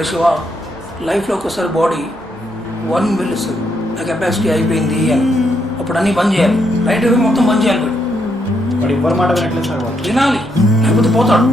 అరే శివ, లైఫ్లో ఒకసారి బాడీ వన్ వెళ్ళిస్తుంది, నా కెపాసిటీ అయిపోయింది అని. అప్పుడు అన్నీ బంద్ చేయాలి, లైట్ మొత్తం బంద్ చేయాలి. వాడు ఎవ్వరి మాట వినట్లేదు సార్. వాడు వినాలి, లేకపోతే పోతాడు.